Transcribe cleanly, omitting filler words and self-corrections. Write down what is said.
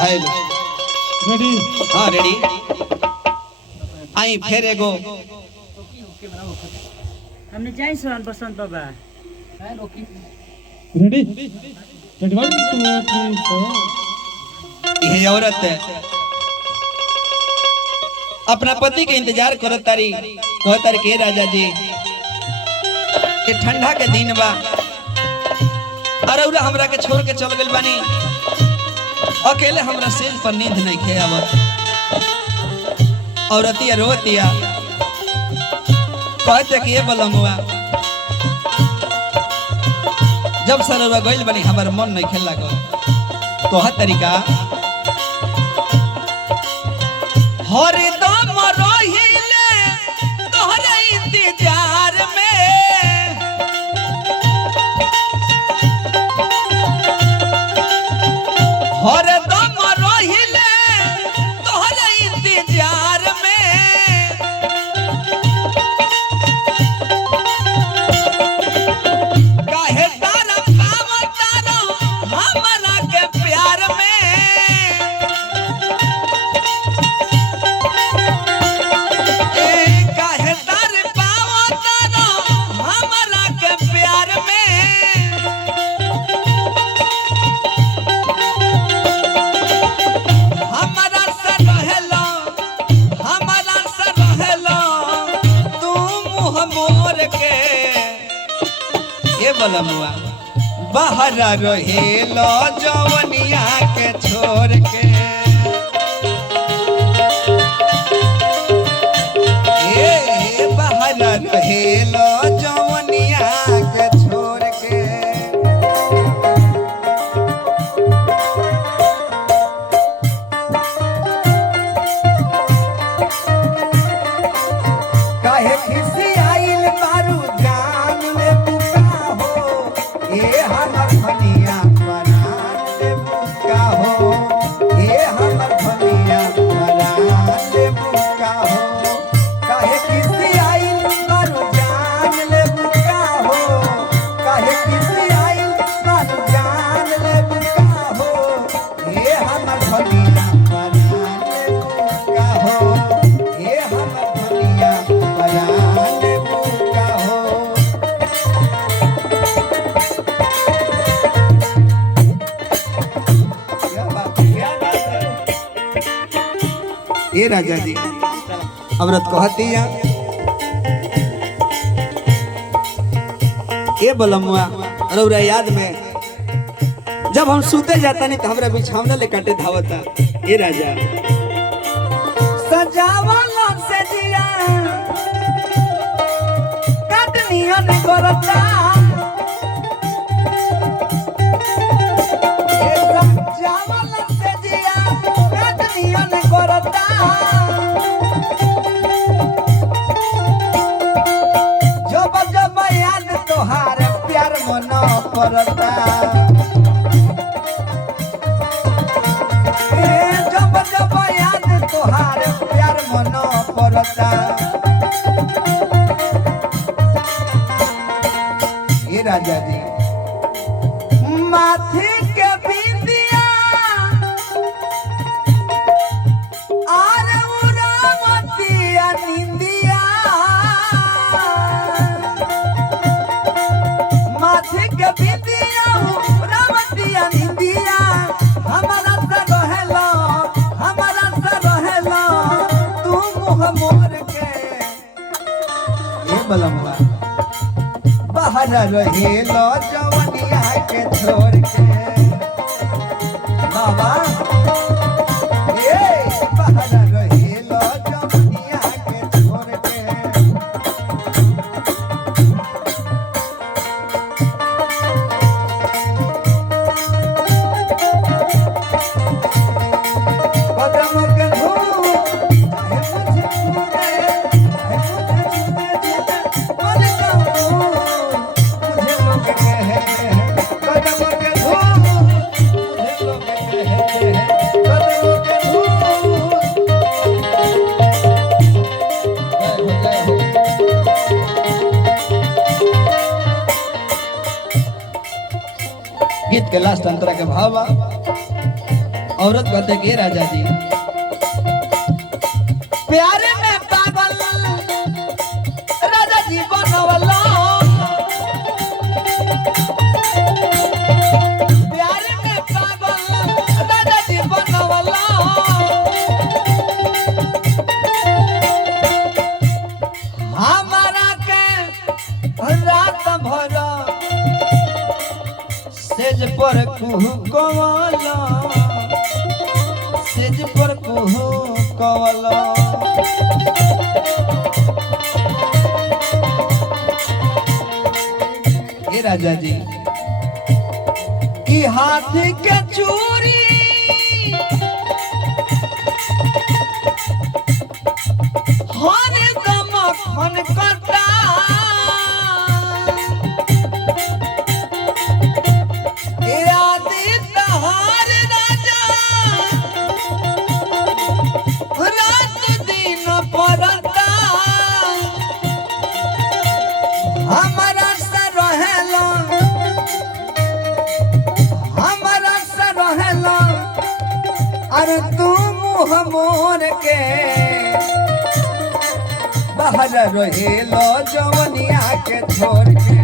hello ready हाँ ready I फिर एगो हमने जाई सोन बसंत बाबा रेडी रेडी 1 2 3 4 ये औरत अपना पति के इंतजार करत तारी कहत तारी के राजा जी ये ठंडा के दिन बा अरे उरा हमरा के छोड़ के चल गेल बानी अकेले हमरा सेज पर नींद नहीं खे आवत औरतिया रोतिया कहते कि ये बलमुआ जब सरवा गइल बनी हमर मन नहीं खेल लागल तो हर तरीका हरदम रहिले तोहरे इंतजार में हरदम रहिले तोहरे इंतजार में काहे तारा पाव तारा हमरा के प्यार में ए काहे तारा पाव तारा हमरा के प्यार में हमारा से रहेला तू मुँह मोर के ये बलमुआ बाहर रहेला जवनिया के छोड़ के ए बाहर रहेला जवनिया के छोड़ के काहे खिसी आइल मारू जान ले बुका हो ए हमर भनिया बना ले बुका हो ए हमर भनिया बना ले बुका हो काहे खिसी आइल मारू जान ले बुका हो काहे खिसी आइल मारू जान ले बुका हो ए हमर भनिया बना ले बुका हो ए हमर भनिया बना ले बुका हो ए राजा जी औरत कहतिया ए बलमुआ रौरा याद में जब हम सूते जाता नहीं तो हमरा बिछावना ले काटे धावता ए राजा सजावला से जिया काटनिया ने करता ए सजावला से जिया काटनिया ने करता जब जब याद तोहार प्यार मन पड़ता ए जब जब याद तोहार प्यार मन पड़ता ये राजा जी माथे के बिंदिया आर उरावतिया निंदिया माथे के बिंदिया उरावतिया निंदिया हमारा से रहेला तू मुँह मोर के ए बलमुआ बाहर रहेला जवनिया के छोड़ के बाबा ए बाहर रहेला जवनिया के छोड़ के कदम के धूल चाहे मुझे छूटे मर जाऊं मुझे लोग कहे कदम के धूल मुझे लोग कहे कदम के धूल जय हो गीत के लास्ट अंतरा के भावा औरत कहते के राजा जी प्यार में पागल राजा जी बनवला प्यार में पागल राजा जी बनवला हमारा के रात भर सेज पर कुहू कवाला सेज पर कुहू कवाला ये राजा जी की हाथी के चूरी हर दम खन कटा अरे तू मुँह मोर के बाहर रहेलो जवनिया के छोड़ के